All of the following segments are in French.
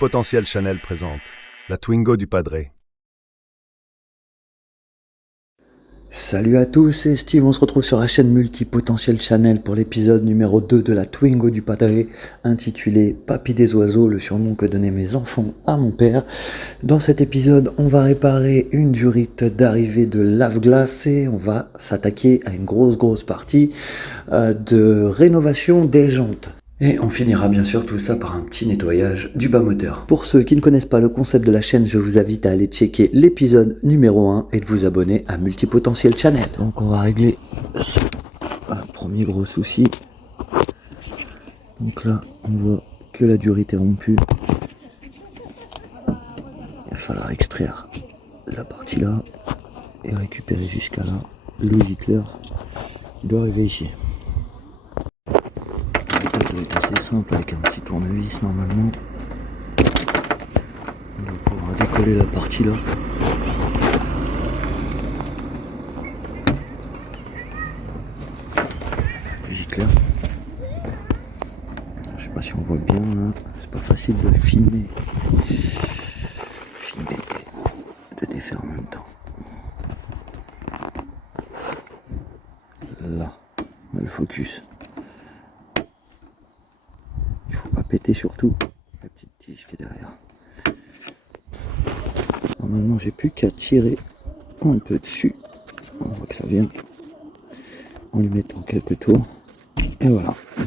Multipotentiel Channel présente la Twingo du Padre. Salut à tous, c'est Steve, on se retrouve sur la chaîne Multipotentiel Channel pour l'épisode numéro 2 de la Twingo du Padre, intitulé Papy des oiseaux, le surnom que donnaient mes enfants à mon père. Dans cet épisode, on va réparer une durite d'arrivée de lave-glace et on va s'attaquer à une grosse partie de rénovation des jantes. Et on finira bien sûr tout ça par un petit nettoyage du bas moteur. Pour ceux qui ne connaissent pas le concept de la chaîne, je vous invite à aller checker l'épisode numéro 1 et de vous abonner à Multipotentiel Channel. Donc on va régler ce premier gros souci. Donc là, on voit que la durite est rompue. Il va falloir extraire la partie là et récupérer jusqu'à là le gicleur qui doit arriver ici. Ça doit être assez simple avec un petit tournevis normalement. On va pouvoir décoller la partie là. Le gicleur. Je sais pas si on voit bien là. C'est pas facile de filmer. Filmer et de défaire en même temps. Là, on a le focus. Il faut pas péter surtout la petite tige qui est derrière. Normalement j'ai plus qu'à tirer un peu dessus. On voit que ça vient. En lui mettant quelques tours. Et voilà. Là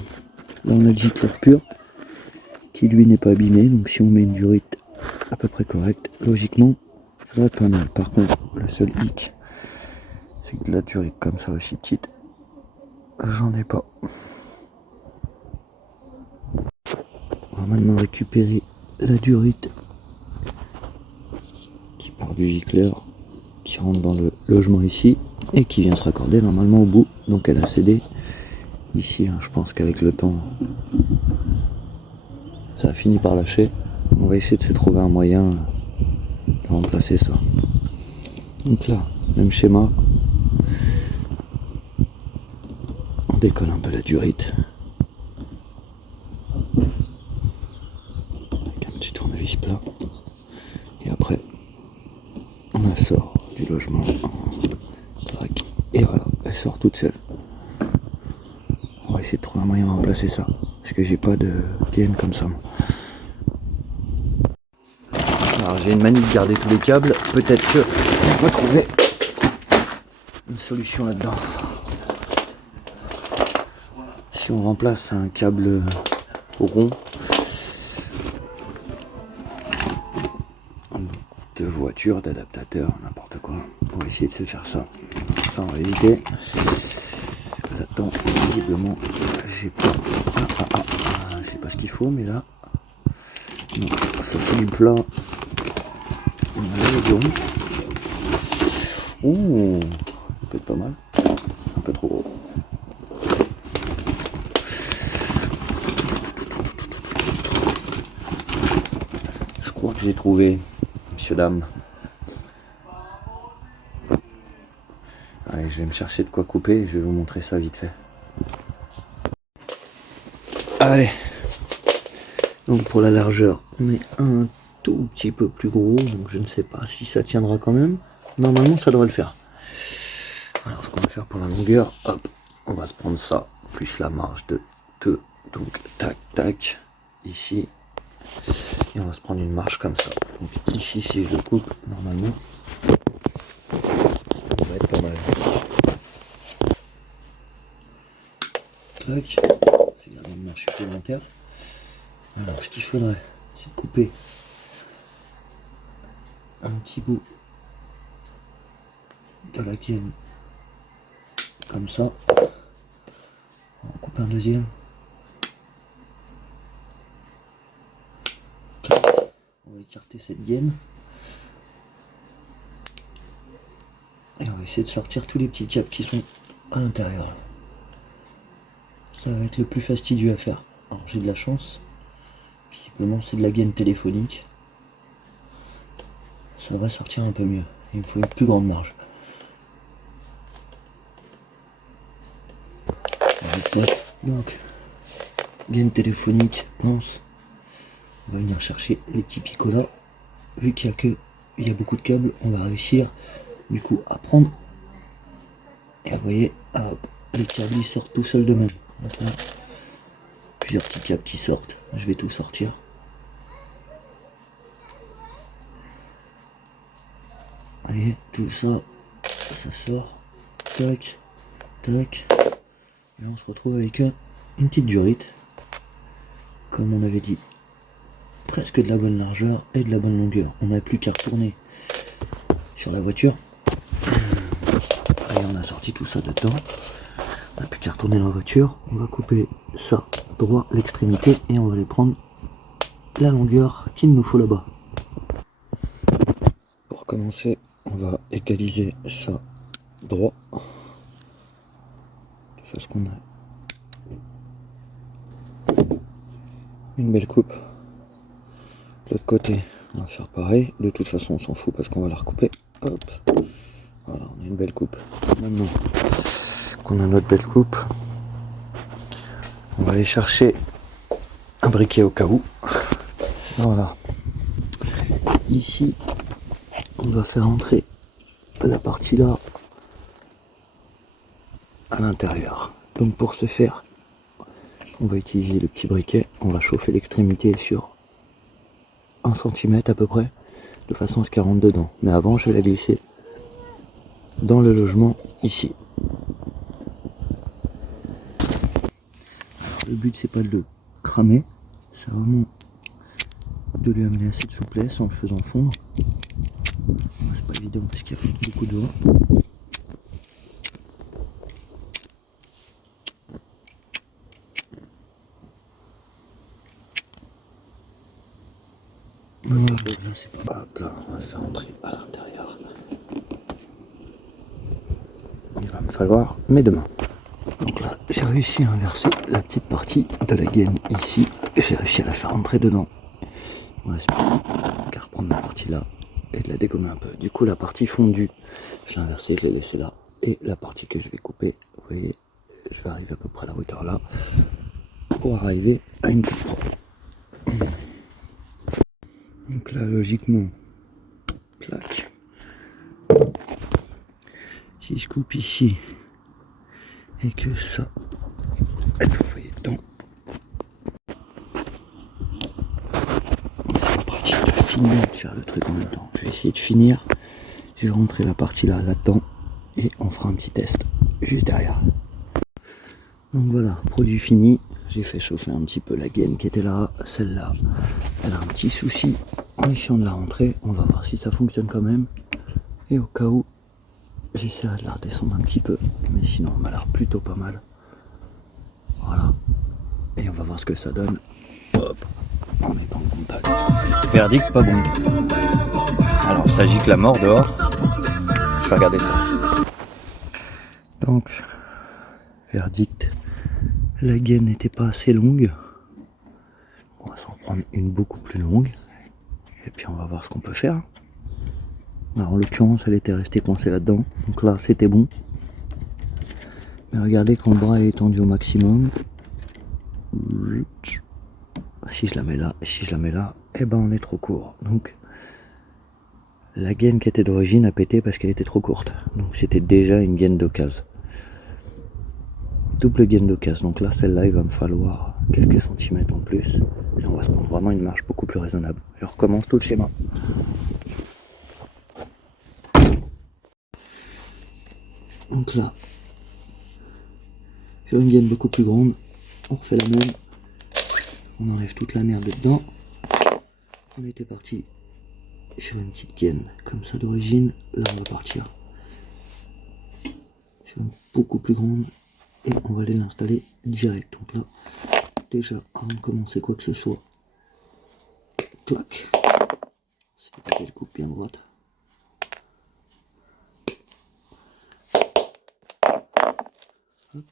on a le gicleur pur qui lui n'est pas abîmé. Donc si on met une durite à peu près correcte, logiquement ça doit être pas mal. Par contre le seul hic, c'est que de la durite comme ça aussi petite, j'en ai pas. On va maintenant récupérer la durite qui part du gicleur, qui rentre dans le logement ici et qui vient se raccorder normalement au bout. Donc elle a cédé ici, hein. Je pense qu'avec le temps ça a fini par lâcher. On va essayer de se trouver un moyen de remplacer ça. Donc là, même schéma. On décolle un peu la durite avec un petit tournevis plat. Et après, on la sort du logement. Et voilà, elle sort toute seule. On va essayer de trouver un moyen de remplacer ça. Parce que j'ai pas de gaine comme ça. Alors j'ai une manie de garder tous les câbles. Peut-être que on va trouver une solution là-dedans. Si on remplace un câble rond de voiture, d'adaptateur, n'importe quoi, on va essayer de se faire ça. Ça on va éviter. Là-dedans, visiblement, j'ai pas. Je sais pas ce qu'il faut, mais là. Non, ça c'est du plat. On a le rond. Ouh, ça peut être pas mal. Un peu trop gros. Je crois que j'ai trouvé, messieurs, dames. Allez, je vais me chercher de quoi couper et je vais vous montrer ça vite fait. Allez. Donc pour la largeur, on est un tout petit peu plus gros, donc je ne sais pas si ça tiendra quand même. Normalement, ça devrait le faire. Alors ce qu'on va faire pour la longueur, hop, on va se prendre ça, plus la marge de 2, donc tac, ici. Et on va se prendre une marge comme ça. Donc ici, si je le coupe, normalement, ça va être pas mal. Tac, c'est garder une marge supplémentaire. Alors ce qu'il faudrait, c'est de couper un petit bout de la gaine comme ça. On va couper un deuxième. On va écarter cette gaine. Et on va essayer de sortir tous les petits câbles qui sont à l'intérieur. Ça va être le plus fastidieux à faire. Alors j'ai de la chance. Visiblement c'est de la gaine téléphonique. Ça va sortir un peu mieux. Il me faut une plus grande marge. Donc, gaine téléphonique, pince. On va venir chercher les petits picots là. Vu qu'il y a beaucoup de câbles, on va réussir du coup à prendre. Et vous voyez, hop, les câbles ils sortent tout seuls de même. Donc là, plusieurs petits câbles qui sortent. Je vais tout sortir. Vous voyez, tout ça, ça sort. Tac, tac. Et là on se retrouve avec une petite durite. Comme on avait dit, presque de la bonne largeur et de la bonne longueur. On n'a plus qu'à retourner sur la voiture. Allez, on a sorti tout ça dedans. On n'a plus qu'à retourner dans la voiture. On va couper ça droit l'extrémité et on va aller prendre la longueur qu'il nous faut là-bas. Pour commencer, on va égaliser ça droit. De façon qu'on a une belle coupe. De l'autre côté, on va faire pareil. De toute façon, on s'en fout parce qu'on va la recouper. Hop. Voilà, on a une belle coupe. Maintenant qu'on a notre belle coupe, on va aller chercher un briquet au cas où. Voilà. Ici, on va faire entrer la partie là à l'intérieur. Donc pour ce faire, on va utiliser le petit briquet. On va chauffer l'extrémité sur 1 cm à peu près, de façon à ce qu'elle rentre dedans. Mais avant, je vais la glisser dans le logement ici. Alors, le but c'est pas de le cramer, c'est vraiment de lui amener assez de souplesse en le faisant fondre. C'est pas évident parce qu'il y a beaucoup de vent. Là c'est pas. Hop là, on va faire entrer à l'intérieur. Il va me falloir mes deux mains. Donc là, j'ai réussi à inverser la petite partie de la gaine ici. J'ai réussi à la faire entrer dedans. Il ne reste plus qu'à reprendre la partie là et de la dégommer un peu. Du coup, la partie fondue, je l'ai inversée, je l'ai laissée là. Et la partie que je vais couper, vous voyez, je vais arriver à peu près à la hauteur là pour arriver à une coupe propre. Donc là, logiquement, clac. Si je coupe ici et que ça est envoyé dedans, c'est pas pratique de finir de faire le truc en même temps. Je vais essayer de finir. Je vais rentrer la partie là-dedans et on fera un petit test juste derrière. Donc voilà, produit fini. J'ai fait chauffer un petit peu la gaine qui était là. Celle-là, elle a un petit souci en essayant de la rentrer. On va voir si ça fonctionne quand même. Et au cas où, j'essaierai de la redescendre un petit peu. Mais sinon, elle m'a l'air plutôt pas mal. Voilà. Et on va voir ce que ça donne. Hop, on est en contact. Verdict pas bon. Alors ça gicle la mort dehors. Je vais regarder ça. Donc, verdict. La gaine n'était pas assez longue. On va s'en prendre une beaucoup plus longue. Et puis on va voir ce qu'on peut faire. Alors en l'occurrence, elle était restée coincée là-dedans. Donc là, c'était bon. Mais regardez quand le bras est étendu au maximum. Si je la mets là, si je la mets là, eh ben on est trop court. Donc la gaine qui était d'origine a pété parce qu'elle était trop courte. Donc c'était déjà une gaine d'occasion. Double gaine d'occasion. Donc là, celle-là, il va me falloir quelques centimètres en plus. Et on va se prendre vraiment une marge beaucoup plus raisonnable. Je recommence tout le schéma. Donc là, sur une gaine beaucoup plus grande, on refait la même. On enlève toute la merde dedans. On était parti sur une petite gaine comme ça d'origine. Là, on va partir sur une beaucoup plus grande. Et on va aller l'installer direct. Donc là, déjà, avant de commencer quoi que ce soit, clac, c'est une coupe bien droite. Hop.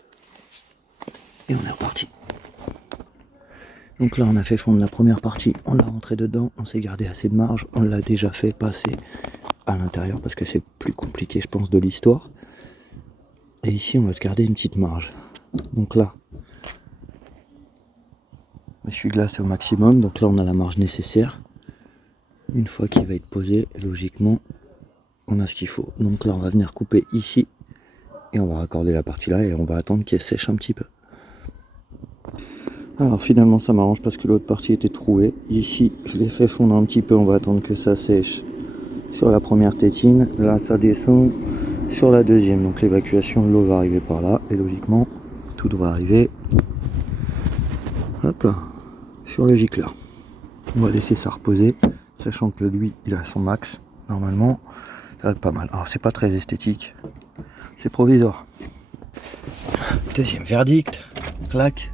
Et on est reparti. Donc là, on a fait fondre la première partie, on l'a rentré dedans, on s'est gardé assez de marge, on l'a déjà fait passer à l'intérieur parce que c'est plus compliqué, je pense, de l'histoire. Et ici, on va se garder une petite marge. Donc là, vous Essuie-glace au maximum, donc là on a la marge nécessaire. Une fois qu'il va être posé, logiquement, on a ce qu'il faut. Donc là on va venir couper ici, et on va raccorder la partie là, et on va attendre qu'elle sèche un petit peu. Alors finalement ça m'arrange parce que l'autre partie était trouée. Ici je l'ai fait fondre un petit peu, on va attendre que ça sèche sur la première tétine. Là ça descend sur la deuxième, donc l'évacuation de l'eau va arriver par là, et logiquement tout devrait arriver, hop là, sur le gicleur. On va laisser ça reposer, sachant que lui il a son max, normalement ça va être pas mal. Alors c'est pas très esthétique, c'est provisoire. Deuxième verdict, clac,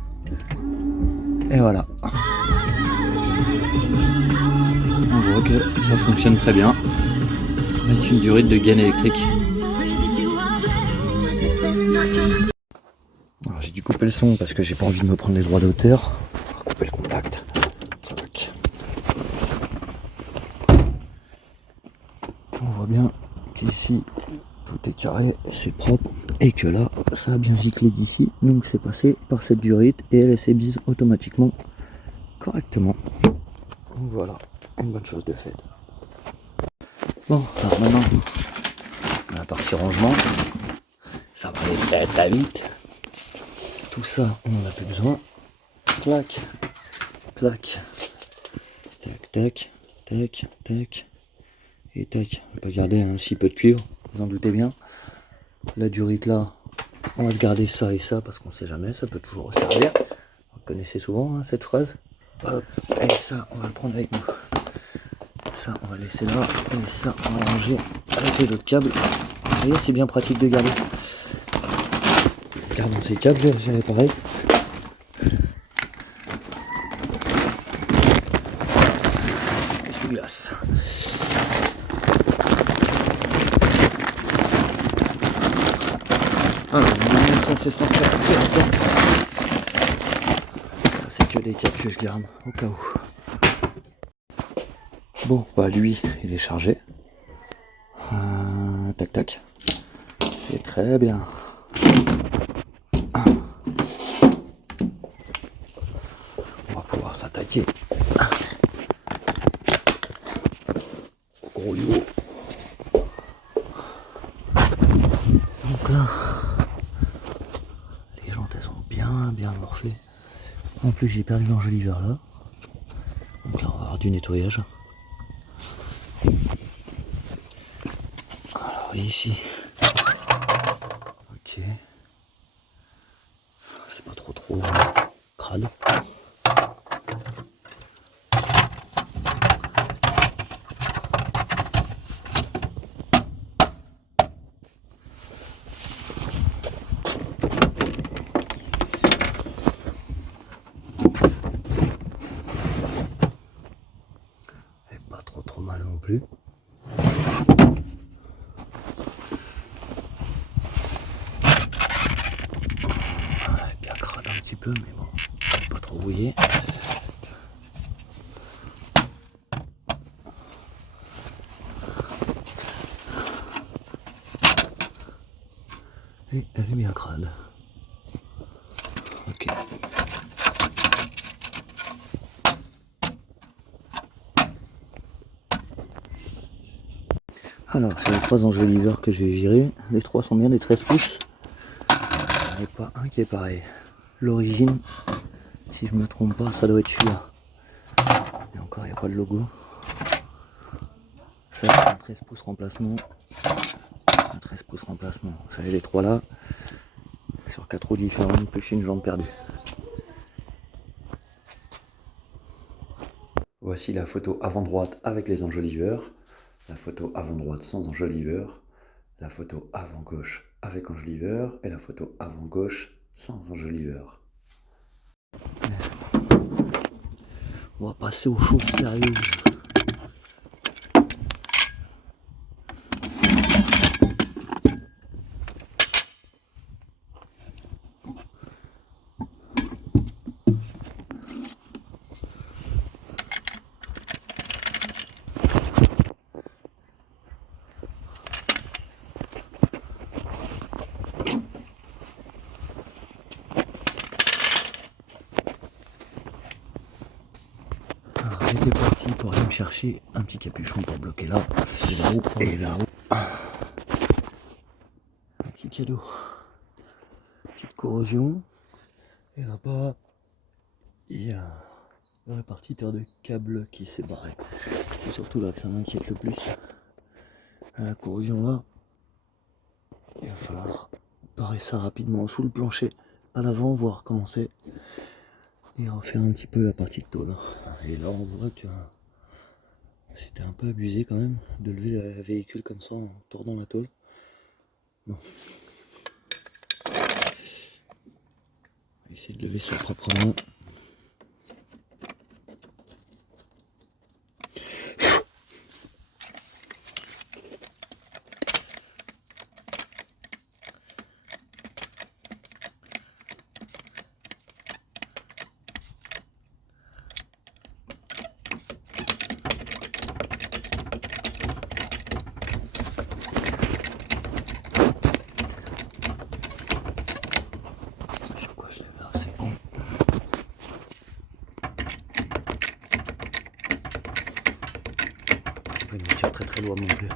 et voilà. On voit que ça fonctionne très bien, avec une durite de gaine électrique. Alors j'ai dû couper le son parce que j'ai pas envie de me prendre les droits d'auteur. On va couper le contact. Tac. On voit bien qu'ici tout est carré, c'est propre, et que là ça a bien giclé d'ici, donc c'est passé par cette durite et elle s'est bise automatiquement correctement. Donc voilà, une bonne chose de faite. Bon, alors maintenant la partie rangement, ça va aller très très vite. Tout ça on n'en a plus besoin. Clac, clac, tac, tac, tac, tac, et tac. On va pas garder un si peu de cuivre, vous en doutez bien. La durite là, on va se garder ça et ça parce qu'on sait jamais, ça peut toujours servir. Vous connaissez souvent hein, cette phrase. Hop, et ça on va le prendre avec nous. Ça on va laisser là, et ça on va ranger avec les autres câbles. Vous voyez, c'est bien pratique de garder. Gardons ces câbles, je vais gérer pareil. Essuie-glace. Alors, on va mettre censé s'en sortir. Ça c'est que des câbles que je garde au cas où. Bon, bah lui, il est chargé. Tac tac. C'est très bien. On va pouvoir s'attaquer au gros lot. Donc là, les jantes elles sont bien morflées. En plus j'ai perdu l'enjoliveur là. Donc là on va avoir du nettoyage. Alors ici, ok, c'est pas trop crade. Et pas trop mal non plus. Bien crade un petit peu, mais bon, pas trop rouillé. Et elle est bien crade. Ok. Alors, c'est les 3 enjoliveurs que je vais virer. Les 3 sont bien des 13 pouces. Il n'y en a pas un qui est pareil. L'origine, si je me trompe pas, ça doit être celui-là. Et encore, il n'y a pas de logo. Ça, c'est un 13 pouces remplacement. Un 13 pouces remplacement. J'avais les 3 là. Sur 4 roues différentes, plus une jambe perdue. Voici la photo avant droite avec les enjoliveurs. La photo avant droite sans enjoliveur, la photo avant gauche avec enjoliveur et la photo avant gauche sans enjoliveur. On va passer aux choses sérieuses. J'étais parti pour aller me chercher un petit capuchon pour bloquer là. Et là-haut. Un petit cadeau. Petite corrosion. Et là-bas, il y a le répartiteur de câbles qui s'est barré. C'est surtout là que ça m'inquiète le plus. La corrosion là, il va falloir parer ça rapidement sous le plancher à l'avant, voir comment c'est. Et refaire un petit peu la partie de tôle. Et là on voit que c'était un peu abusé quand même de lever le véhicule comme ça en tordant la tôle. Bon. On va essayer de lever ça proprement. Je vais me tirer très loin non plus.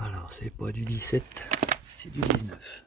Alors c'est pas du 17, c'est du 19.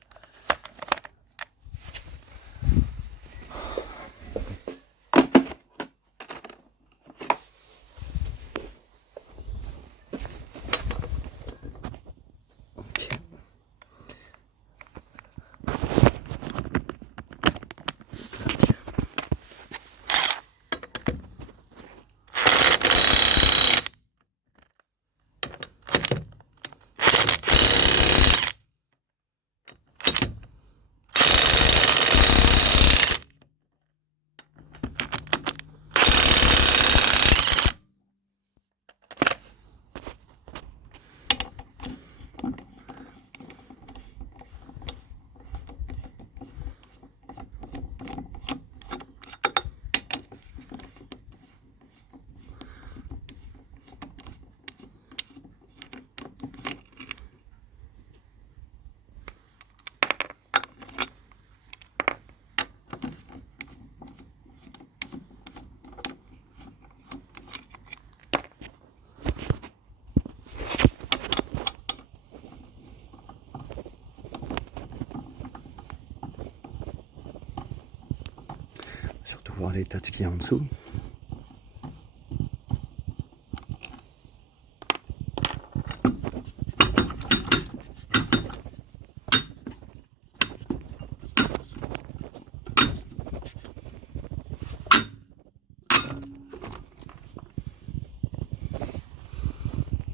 Surtout voir l'état de ce qu'il y a en dessous.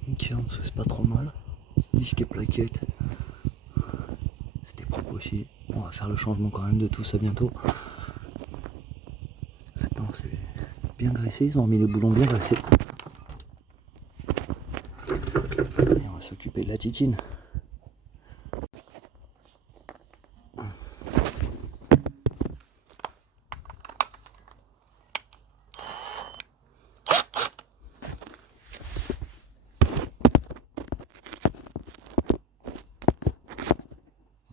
Ok, en dessous c'est pas trop mal. Disque et plaquettes. C'était propre aussi. On va faire le changement quand même de tout ça bientôt. Maintenant c'est bien graissé, ils ont remis le boulon bien graissé. Et on va s'occuper de la titine.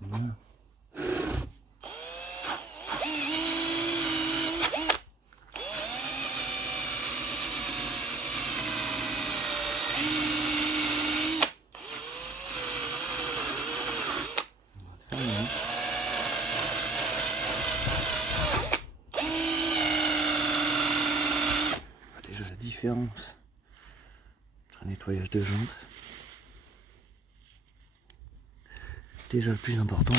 Voilà. Déjà la différence entre un nettoyage de jantes. Déjà le plus important.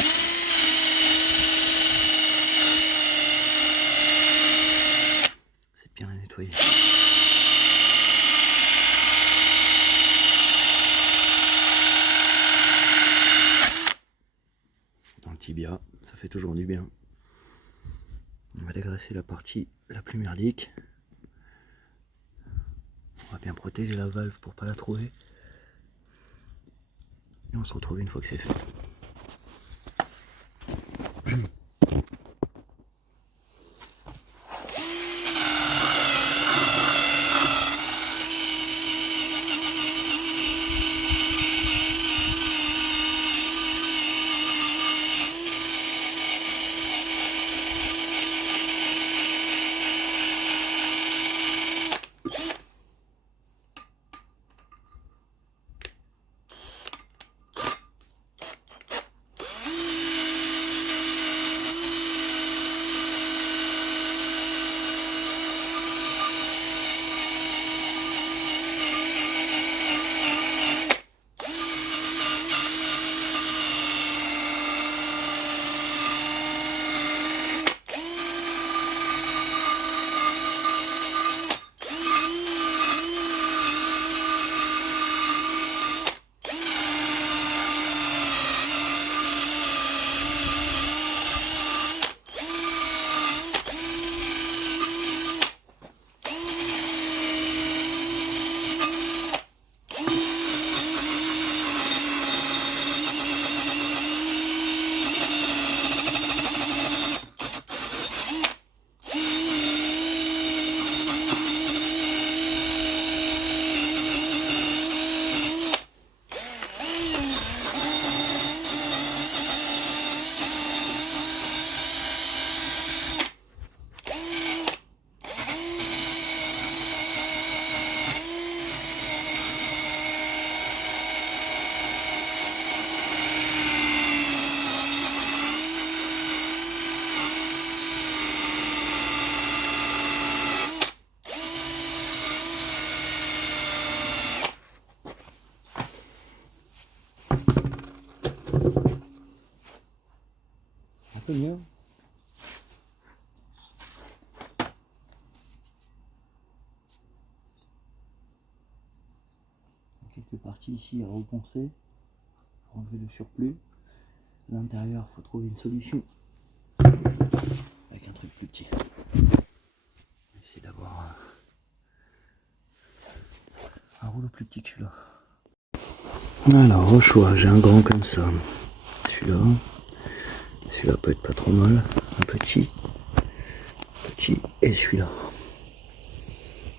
C'est bien la nettoyer. Dans le tibia, ça fait toujours du bien. On va dégraisser la partie la plus merdique. On va bien protéger la valve pour pas la trouver. Et on se retrouve une fois que c'est fait. partie ici est reponcée. Faut enlever le surplus. L'intérieur, faut trouver une solution avec un truc plus petit. Essayer d'avoir un rouleau plus petit que celui-là. Alors au choix, j'ai un grand comme ça. Celui-là peut être pas trop mal. Un petit et celui-là.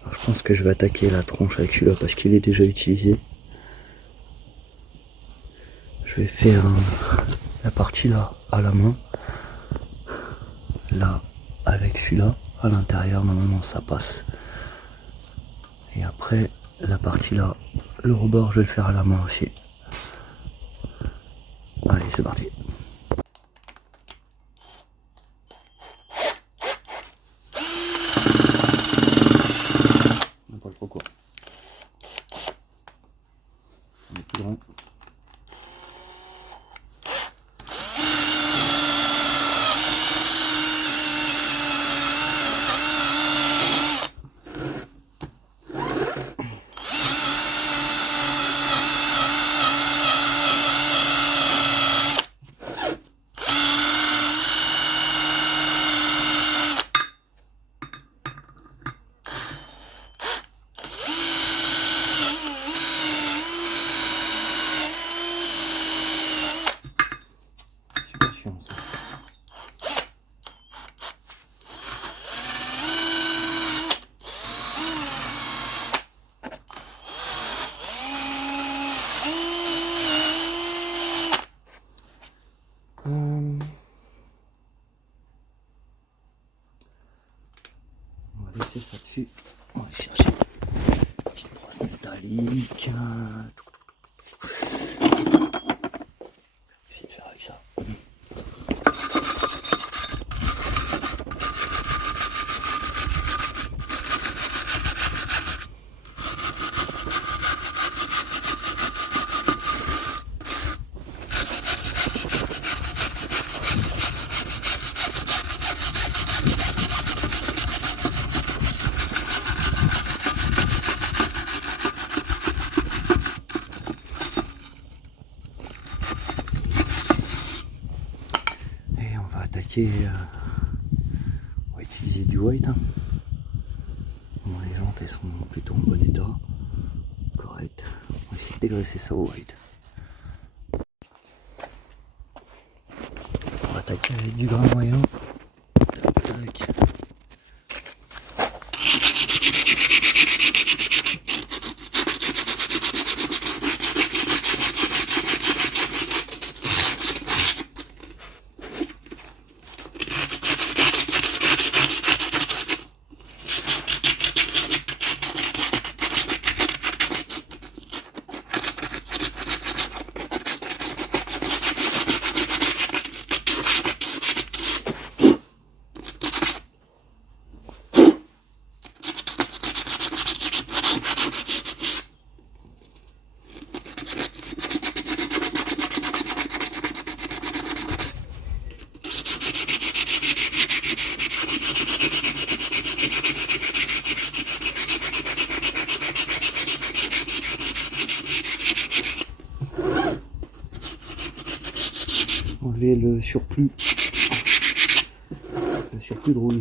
Alors, je pense que je vais attaquer la tronche avec celui-là parce qu'il est déjà utilisé. Je vais faire la partie là à la main. Là avec celui-là à l'intérieur, normalement ça passe. Et après la partie là, le rebord, je vais le faire à la main aussi. Allez, c'est parti. Pas trop court. On est plus grand. Super chiant ça. On va laisser ça dessus. On va aller chercher une petite brosse métallique. Essayer de faire avec ça. On va utiliser du white. Bon, les jantes elles sont plutôt en bon état. Correct. On va essayer de dégraisser ça au white. On va attaquer avec du grain moyen. Tac. Enlever le surplus de rouille.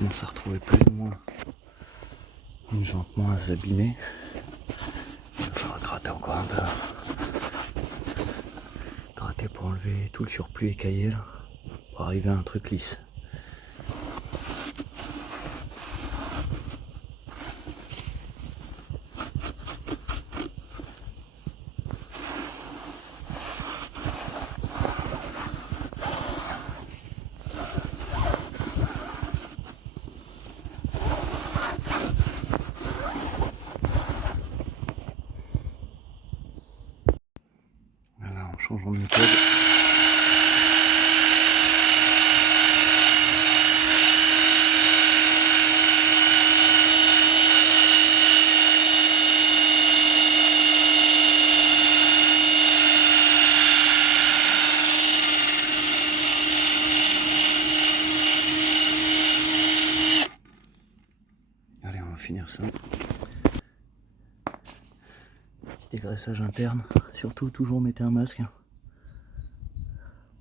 commence à retrouver plus ou moins une jante moins abîmée. Il va falloir gratter encore un peu. Gratter pour enlever tout le surplus écaillé là, pour arriver à un truc lisse. Changeons de méthode. Allez, on va finir ça. Petit dégraissage interne. Surtout, toujours mettez un masque.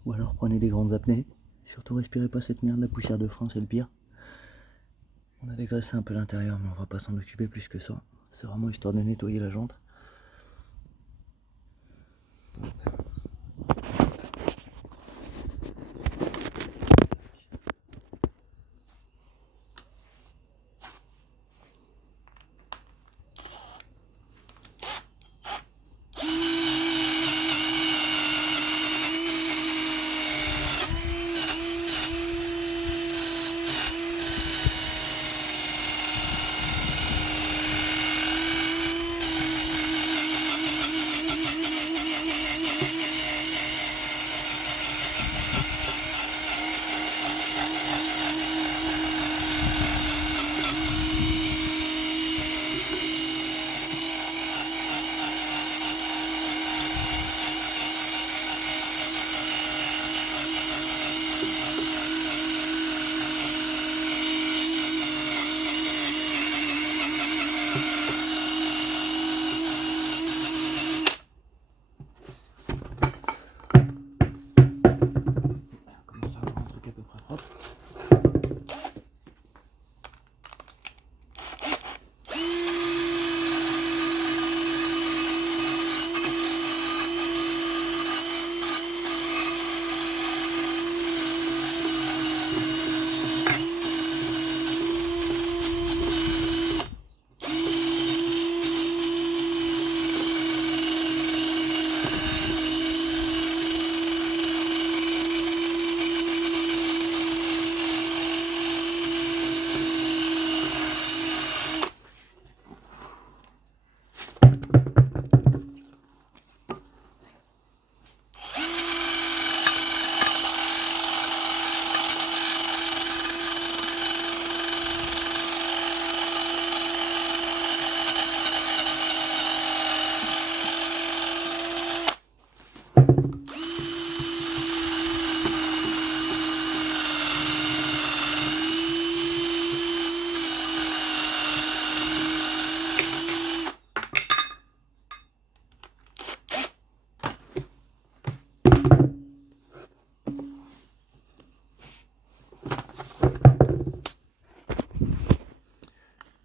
Ou alors prenez des grandes apnées. Surtout respirez pas cette merde, la poussière de frein c'est le pire. On a dégraissé un peu l'intérieur mais on va pas s'en occuper plus que ça. C'est vraiment histoire de nettoyer la jante.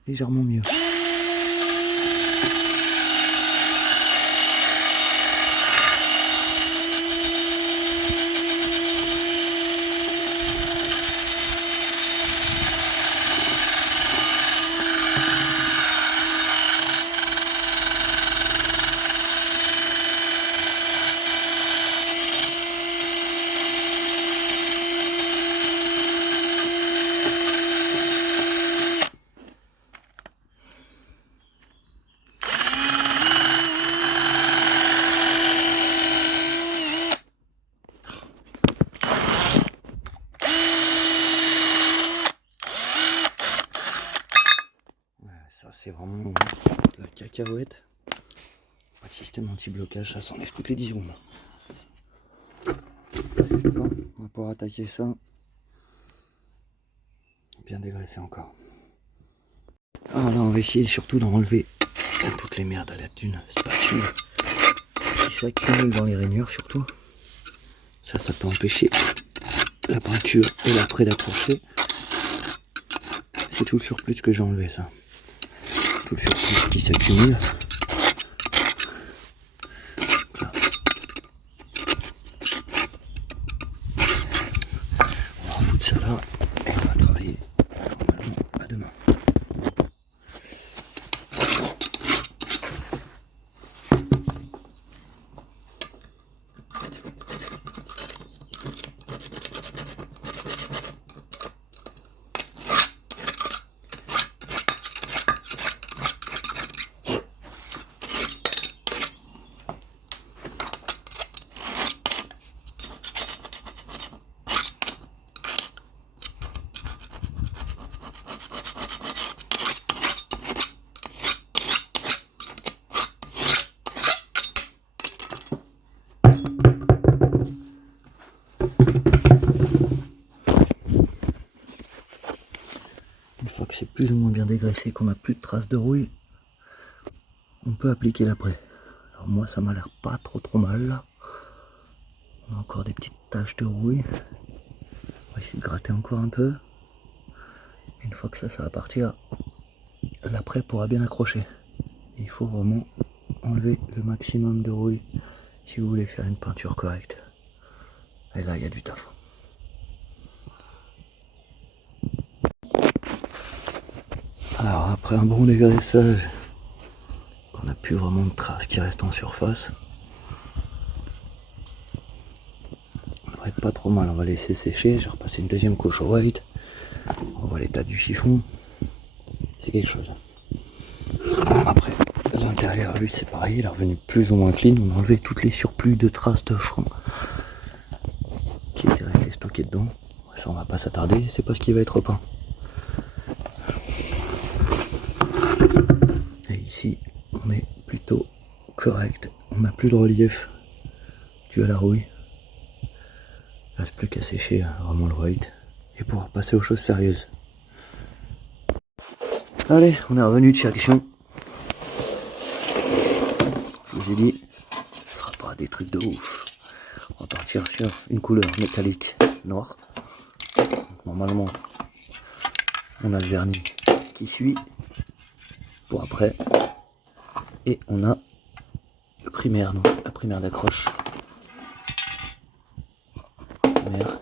Légèrement mieux. Ça c'est vraiment de la cacahuète. Pas de système anti-blocage, ça s'enlève toutes les 10 secondes. Bon, on va pouvoir attaquer ça. Bien dégraisser encore. Ah là on va essayer surtout d'en enlever toutes les merdes à la d'une spatule qui s'accumulent dans les rainures surtout. Ça peut empêcher la peinture et l'après d'accrocher. C'est tout le surplus que j'ai enlevé, ça. Tout le surplus qui s'accumule. Là. On va foutre ça là et on va travailler normalement à demain. Une fois que c'est plus ou moins bien dégraissé, qu'on n'a plus de traces de rouille, on peut appliquer l'après. Alors moi ça m'a l'air pas trop mal là. On a encore des petites taches de rouille. On va essayer de gratter encore un peu. Une fois que ça va partir, l'après pourra bien accrocher. Et il faut vraiment enlever le maximum de rouille si vous voulez faire une peinture correcte. Et là il y a du taf. Alors après un bon dégraissage, on n'a plus vraiment de traces qui restent en surface. On va être pas trop mal, on va laisser sécher. J'ai repassé une deuxième couche au white. On voit l'état du chiffon. C'est quelque chose. Après, l'intérieur, lui, c'est pareil, il est revenu plus ou moins clean. On a enlevé toutes les surplus de traces de franc qui étaient restés stockés dedans. Ça, on va pas s'attarder, c'est pas ce qui va être peint. Et ici, on est plutôt correct. On n'a plus de relief dû à la rouille. Il reste plus qu'à sécher vraiment le white et pouvoir passer aux choses sérieuses. Allez, on est revenu de chez Action. Je vous ai dit, ce sera pas des trucs de ouf. On va partir sur une couleur métallique noire. Donc, normalement, on a le vernis qui suit pour après. Et on a le primaire, donc la primaire d'accroche. Primaire,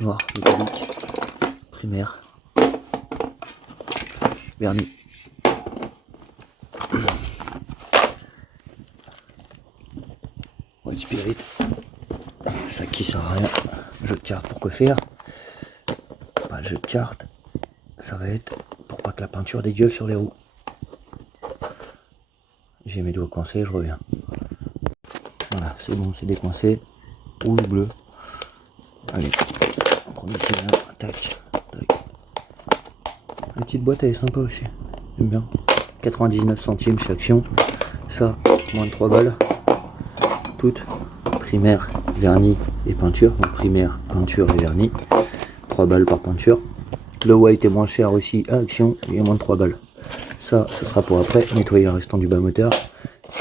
noir, métallique, primaire, vernis. White Spirit, ça qui sert à rien. Jeu de cartes pour que faire. Pas le jeu de cartes, ça va être pour pas que la peinture dégueule sur les roues. J'ai mes doigts coincés, je reviens. Voilà, c'est bon, c'est décoincé. Rouge, bleu. Allez, on prend le petit là, tac, tac. La petite boîte elle est sympa aussi, j'aime bien. 99 centimes chez Action. Ça, moins de 3 balles. Toutes, primaire, vernis et peinture. Donc primaire, peinture et vernis. 3 balles par peinture. Le white est moins cher aussi à Action, il y a moins de 3 balles. Ça sera pour après, nettoyer le restant du bas moteur.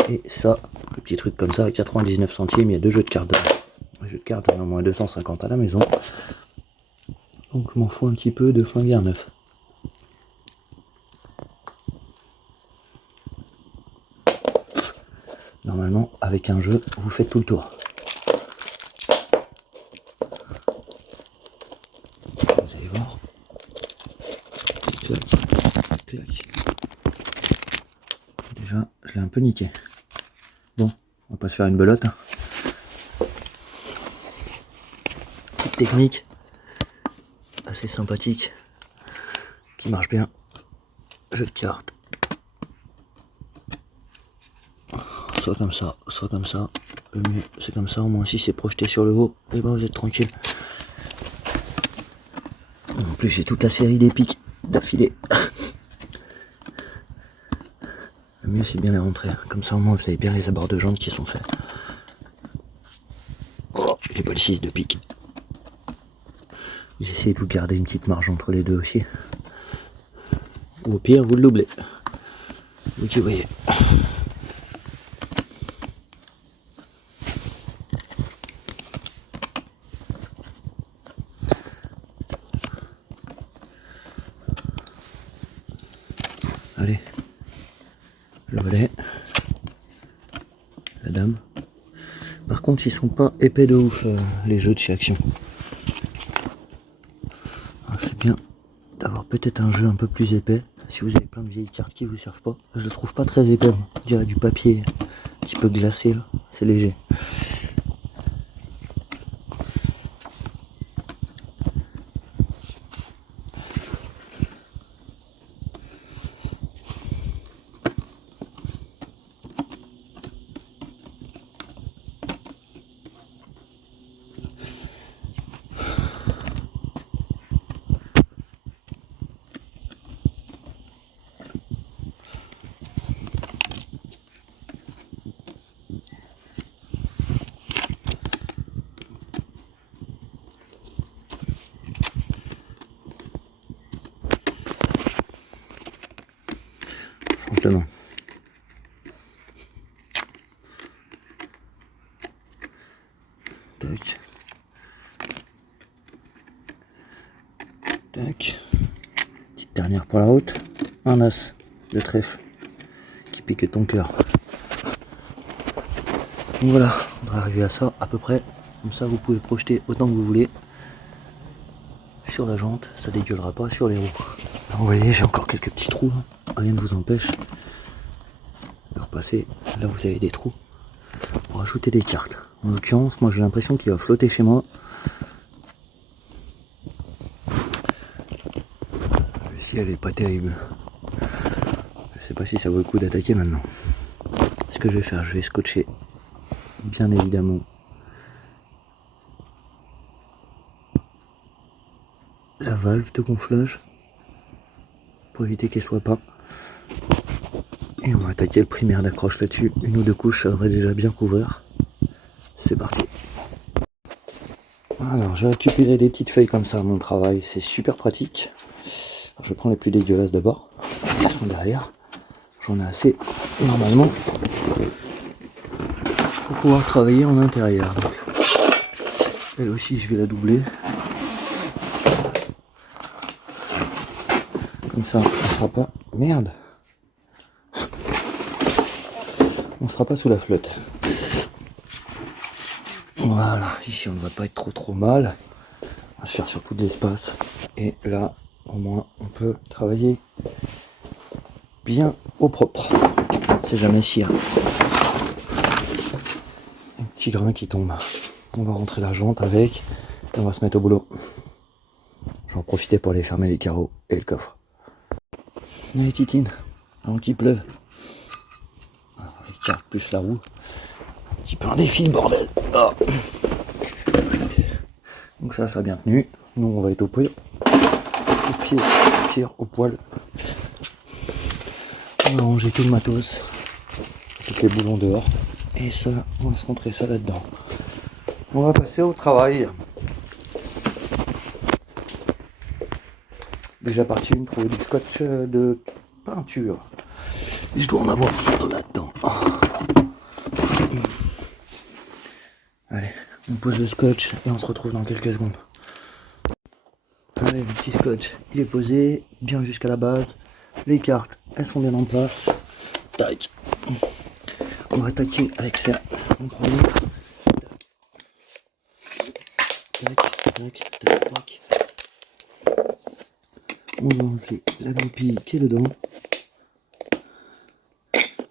Et ça, le petit truc comme ça, 99 centimes, il y a 2 jeux de cartes dedans. Les jeux de cartes, j'en ai au moins 250 à la maison. Donc je m'en fous un petit peu de flinguer un neuf. Normalement, avec un jeu, vous faites tout le tour. Vous allez voir. Clac, clac. Déjà, je l'ai un peu niqué. Bon, on va pas se faire une belote. Petite technique assez sympathique qui marche bien. Jeu de cartes. Soit comme ça. Le mieux, c'est comme ça. Au moins, si c'est projeté sur le haut, et ben vous êtes tranquille. En plus, j'ai toute la série des pics d'affilée. Le mieux, c'est bien les rentrer. Comme ça, au moins, vous avez bien les abords de jambes qui sont faits. Oh, les balles 6 de pique. J'essaie de vous garder une petite marge entre les deux aussi. Ou au pire, vous le doublez. Vous qui voyez. Allez, le valet, la dame. Par contre, ils sont pas épais de ouf, les jeux de chez Action. C'est bien d'avoir peut-être un jeu un peu plus épais. Si vous avez plein de vieilles cartes qui vous servent pas, je le trouve pas très épais. Je dirais du papier un petit peu glacé là, c'est léger. Simplement. Tac. Tac. Petite dernière pour la route. Un as de trèfle qui pique ton cœur. Donc voilà, on va arriver à ça à peu près. Comme ça, vous pouvez projeter autant que vous voulez sur la jante. Ça dégueulera pas sur les roues. Alors, vous voyez, j'ai encore quelques petits trous. Rien ne vous empêche de repasser là où vous avez des trous pour ajouter des cartes. En l'occurrence, moi j'ai l'impression qu'il va flotter chez moi. Le ciel est pas terrible. Je sais pas si ça vaut le coup d'attaquer maintenant. Ce que je vais faire, je vais scotcher bien évidemment la valve de gonflage pour éviter qu'elle soit pas. Et on va attaquer le primaire d'accroche là-dessus. Une ou deux couches, ça devrait déjà bien couvrir. C'est parti. Alors, j'ai récupéré des petites feuilles comme ça à mon travail. C'est super pratique. Alors, je prends les plus dégueulasses d'abord. Elles sont derrière. J'en ai assez, normalement, pour pouvoir travailler en intérieur. Donc, elle aussi, je vais la doubler. Comme ça, on ne sera pas... Merde! On sera pas sous la flotte. Voilà, ici on ne va pas être trop mal. On va se faire surtout de l'espace. Et là, au moins, on peut travailler bien au propre. C'est jamais si un petit grain qui tombe. On va rentrer la jante avec et on va se mettre au boulot. J'en profitais pour aller fermer les carreaux et le coffre. Allez Titine, avant qu'il pleuve. Les cartes plus la roue. Un petit peu un défi le bordel. Oh. Donc ça a bien tenu. Nous on va être au pied. Au pied, tir, au poil. On va ranger tout le matos. Tous les boulons dehors. Et ça, on va se rentrer ça là-dedans. On va passer au travail. Déjà parti me trouver du scotch de peinture. Je dois en avoir là-dedans. Allez, on pose le scotch et on se retrouve dans quelques secondes. Allez, le petit scotch, il est posé bien jusqu'à la base. Les cartes, elles sont bien en place. Tac. On va attaquer avec ça. On prend le... Tac, tac, tac, tac. On va enlever la goupille qui est dedans.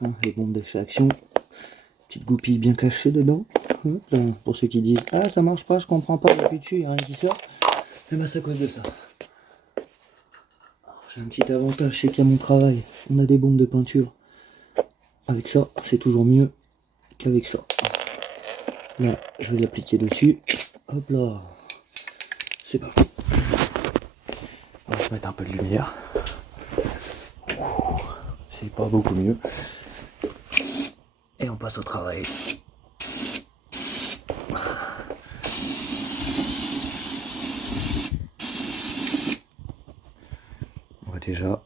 Hein, les bombes de chez Action. Petite goupille bien cachée dedans. Là, pour ceux qui disent ah ça marche pas, je comprends pas, depuis dessus il n'y a rien qui sort. Et ben c'est à cause de ça. J'ai un petit avantage, c'est qu'à mon travail, on a des bombes de peinture. Avec ça, c'est toujours mieux qu'avec ça. Là, je vais l'appliquer dessus. Hop là. C'est parti. On va se mettre un peu de lumière. C'est pas beaucoup mieux. Et on passe au travail. On voit déjà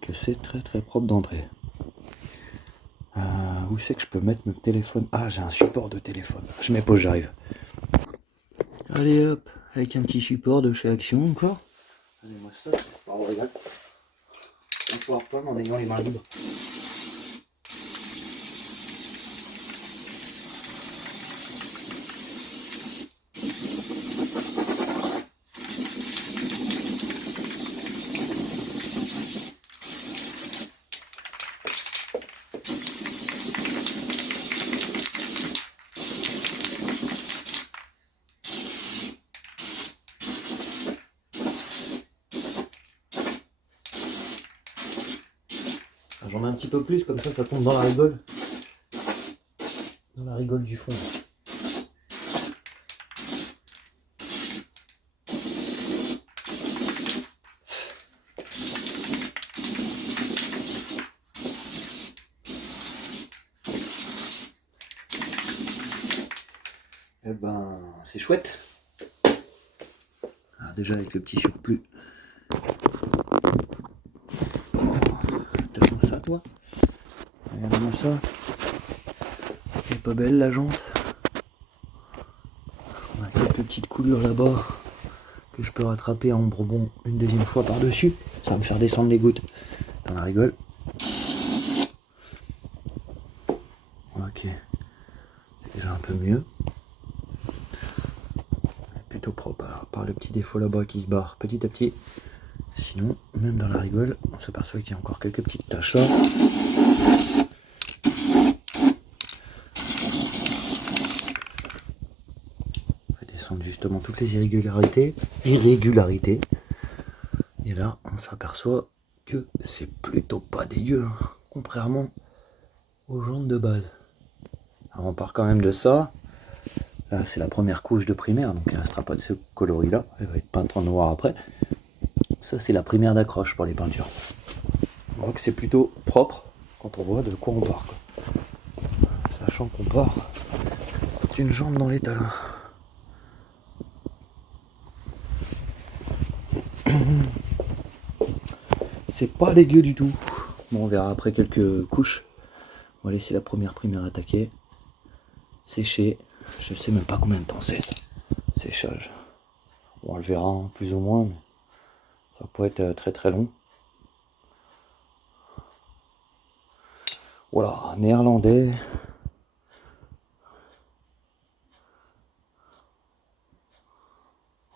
que c'est très propre d'entrée. Où c'est que je peux mettre mon téléphone? Ah, j'ai un support de téléphone. Je mets pause, j'arrive. Allez hop, avec un petit support de chez Action encore. Allez, moi ça, c'est pas regarde. un pouvoir pomme en ayant les mains libres. J'en mets un petit peu plus, comme ça tombe dans la rigole. Dans la rigole du fond. Eh ben, c'est chouette. Alors déjà avec le petit surplus. Regarde-moi ça, toi. Regarde-moi ça. Elle est pas belle la jante. On a quelques petites coulures là-bas que je peux rattraper en bourbon une deuxième fois par-dessus. Ça va me faire descendre les gouttes dans la rigole. Ok. C'est déjà un peu mieux. Plutôt propre. Alors, par le petit défaut là-bas qui se barre petit à petit. Sinon, même dans la rigole, on s'aperçoit qu'il y a encore quelques petites taches là. On fait descendre justement toutes les irrégularités. Et là, on s'aperçoit que c'est plutôt pas dégueu, hein, contrairement aux jantes de base. Alors on part quand même de ça. Là, c'est la première couche de primaire, donc il ne restera pas de ce coloris-là. Elle va être peinte en noir après. Ça, c'est la primaire d'accroche pour les peintures. On voit que c'est plutôt propre quand on voit de quoi on part, quoi. Sachant qu'on part d'une jante dans les talons. C'est pas dégueu du tout. Bon, on verra après quelques couches. On va laisser la première primaire attaquer. Sécher. Je sais même pas combien de temps c'est, ça. Séchage. Bon, on le verra, hein, plus ou moins, mais ça peut être très très long. Voilà, néerlandais.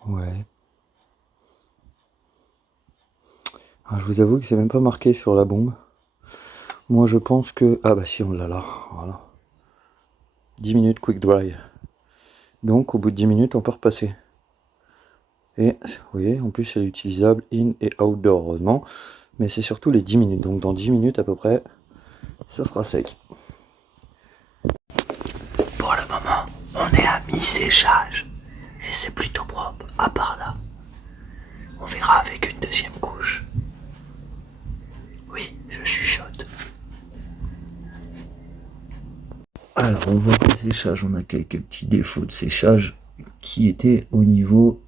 Ouais. Alors, je vous avoue que c'est même pas marqué sur la bombe. Moi je pense que... Ah bah si, on l'a là. Voilà. 10 minutes quick dry. Donc au bout de 10 minutes on peut repasser. Et vous voyez, en plus elle est utilisable in et outdoor, heureusement. Mais c'est surtout les 10 minutes. Donc dans 10 minutes à peu près, ça sera sec. Pour le moment, on est à mi-séchage. Et c'est plutôt propre, à part là. On verra avec une deuxième couche. Oui, je chuchote. Alors on voit que le séchage, on a quelques petits défauts de séchage qui étaient au niveau,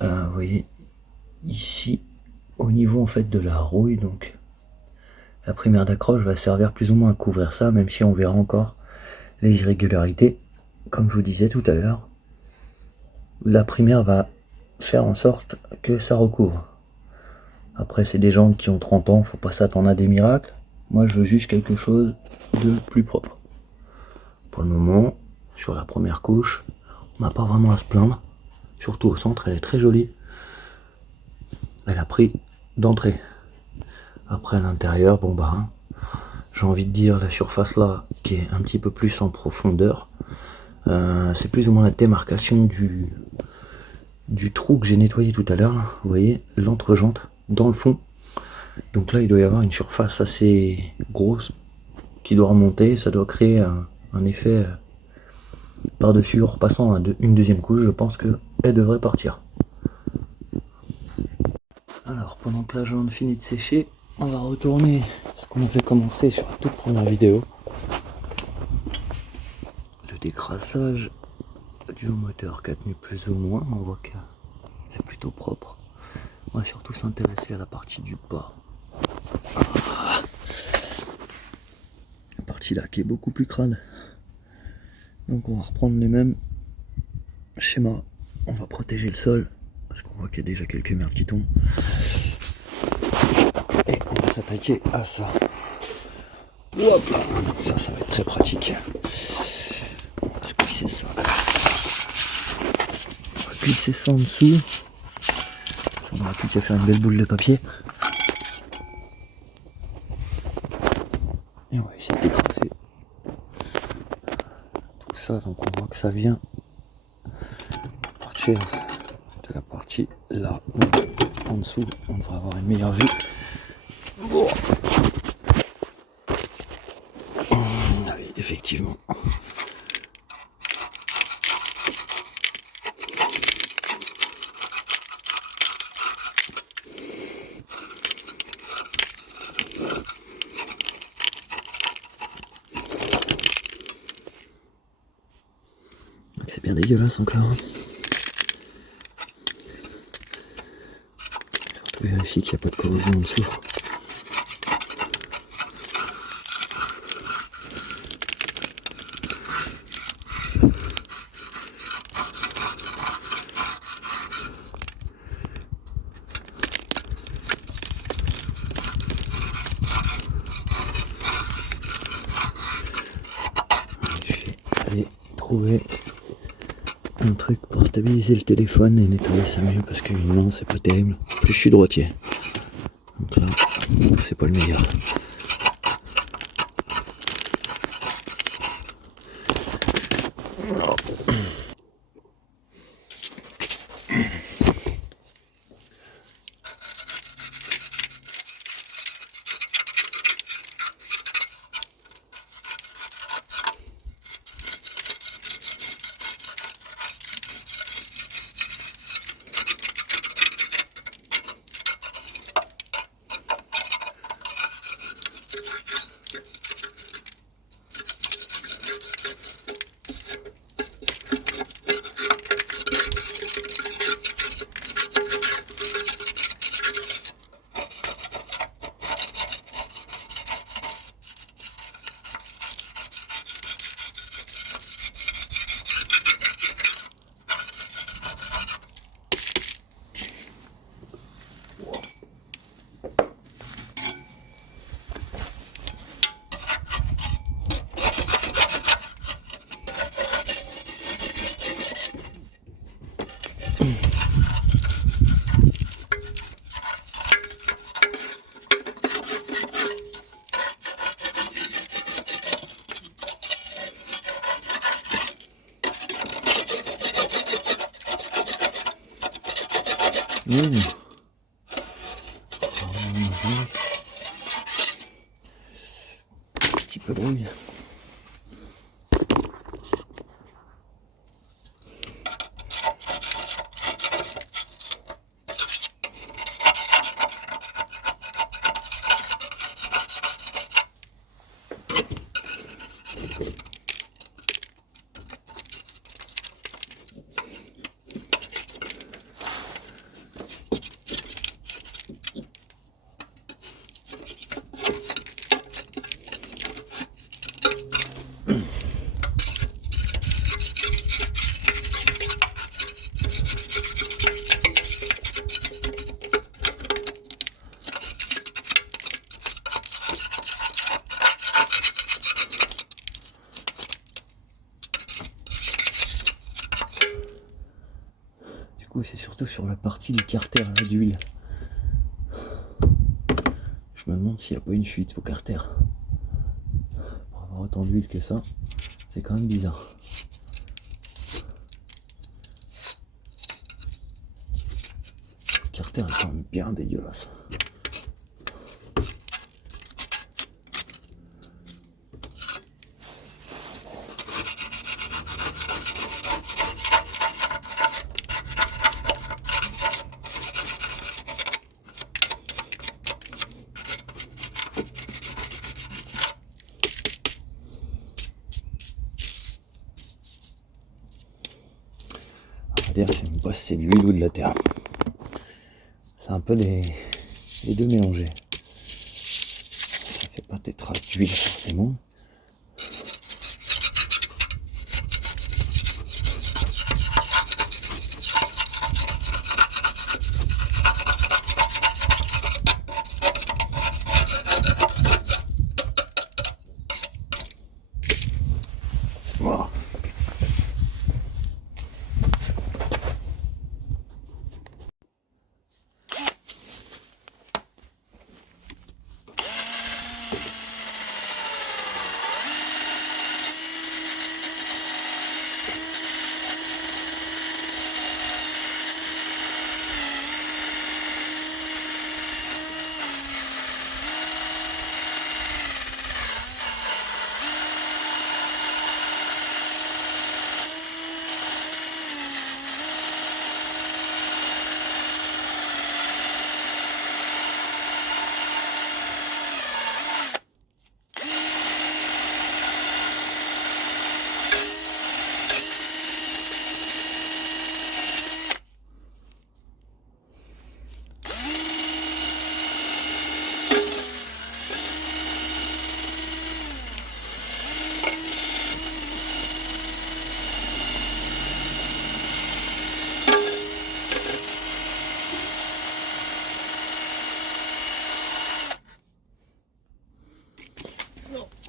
vous voyez, ici, au niveau en fait de la rouille. Donc la primaire d'accroche va servir plus ou moins à couvrir ça, même si on verra encore les irrégularités. Comme je vous disais tout à l'heure, la primaire va faire en sorte que ça recouvre. Après c'est des gens qui ont 30 ans, faut pas s'attendre à des miracles. Moi je veux juste quelque chose de plus propre. Pour le moment, sur la première couche, on n'a pas vraiment à se plaindre. Surtout au centre, elle est très jolie. Elle a pris d'entrée. Après à l'intérieur, bon bah, hein, j'ai envie de dire la surface là, qui est un petit peu plus en profondeur. C'est plus ou moins la démarcation du trou que j'ai nettoyé tout à l'heure. Vous voyez, l'entrejante dans le fond. Donc là, il doit y avoir une surface assez grosse qui doit remonter. Ça doit créer un effet par-dessus. En repassant une deuxième couche, je pense qu'elle devrait partir. Alors, pendant que la jante finit de sécher, on va retourner ce qu'on avait commencé sur la toute première vidéo. Le décrassage du moteur qui a tenu plus ou moins. On voit que c'est plutôt propre. On va surtout s'intéresser à la partie du bas. La partie là qui est beaucoup plus crade. Donc on va reprendre les mêmes schémas. On va protéger le sol parce qu'on voit qu'il y a déjà quelques merdes qui tombent. Et on va s'attaquer s'attaquer à ça. Hop là, ça va être très pratique. On va se glisser ça. On va glisser ça en dessous. Ça, on aura plus qu'à faire une belle boule de papier. Et on va essayer d'écraser tout ça. Donc on voit que ça vient partir de la partie là. Donc, en dessous, on devrait avoir une meilleure vue. Oh. Ah oui, effectivement. C'est bien dégueulasse encore. Surtout vérifier qu'il n'y a pas de corrosion en dessous. Je vais aller trouver un truc pour stabiliser le téléphone et nettoyer ça mieux parce que non, c'est pas terrible. En plus je suis droitier. Donc là, c'est pas le meilleur. Petit peu de rouille. C'est surtout sur la partie du carter d'huile. Je me demande s'il n'y a pas une fuite au carter. Pour avoir autant d'huile que ça, c'est quand même bizarre. Le carter est quand même bien dégueulasse. Dire, je sais même pas si c'est de l'huile ou de la terre. C'est un peu les deux mélangés. Ça fait pas des traces d'huile forcément.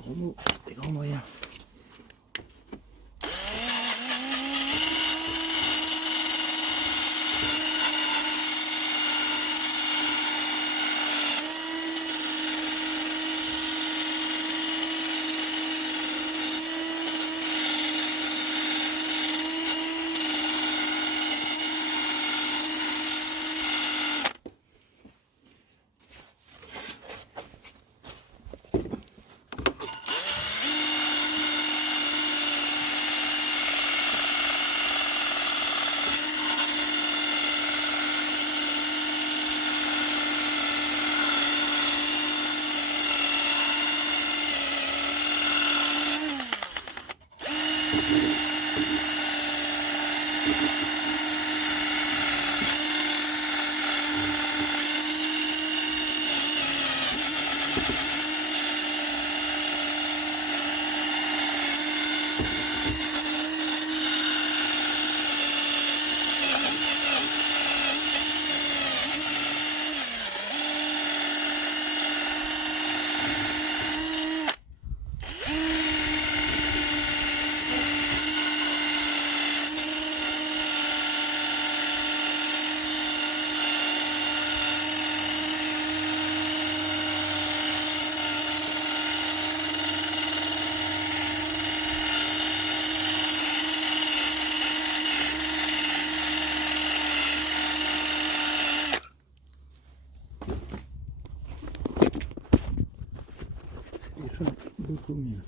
gros mots, des grands moyens. Déjà beaucoup mieux.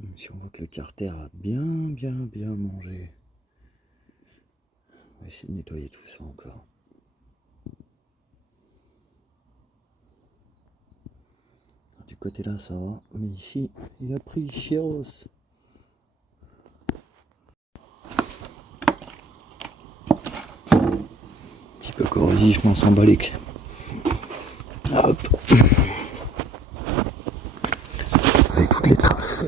Même si on voit que le carter a bien mangé. On va essayer de nettoyer tout ça encore. Du côté là ça va, mais ici il a pris chéros. Un petit peu corrosif, je m'en symbolique. Hop. Avec toutes les traces.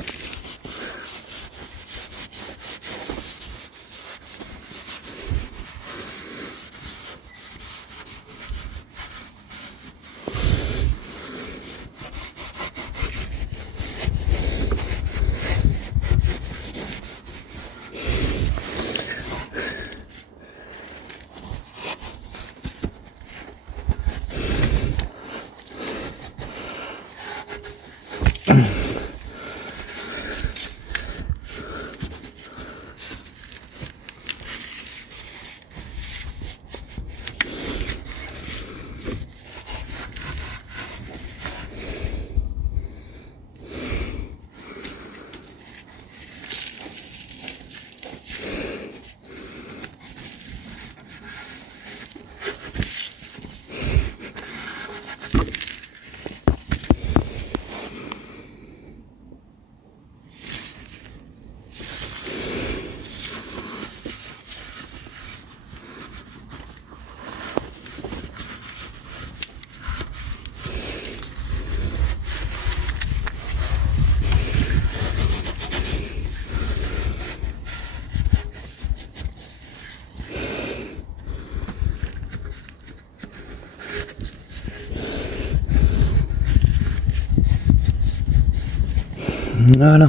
Voilà,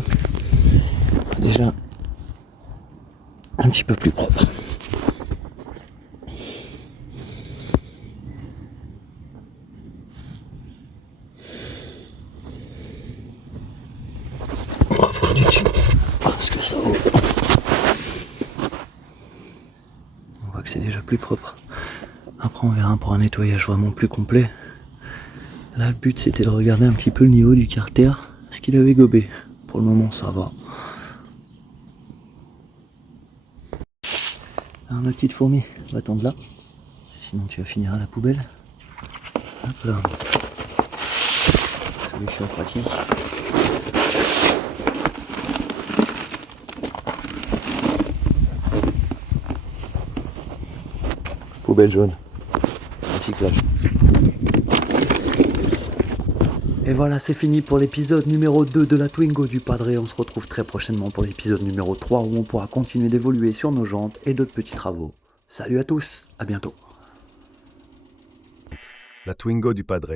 déjà un petit peu plus propre. On va voir du dessus parce que ça vaut. On voit que c'est déjà plus propre. Après on verra pour un nettoyage vraiment plus complet. Là le but c'était de regarder un petit peu le niveau du carter, ce qu'il avait gobé. Pour le moment ça va. Alors ma petite fourmi, va attendre là. Sinon tu vas finir à la poubelle. Hop là. Solution pratique. Poubelle jaune. Recyclage. Et voilà, c'est fini pour l'épisode numéro 2 de la Twingo du Padre. On se retrouve très prochainement pour l'épisode numéro 3 où on pourra continuer d'évoluer sur nos jantes et d'autres petits travaux. Salut à tous, à bientôt. La Twingo du Padre.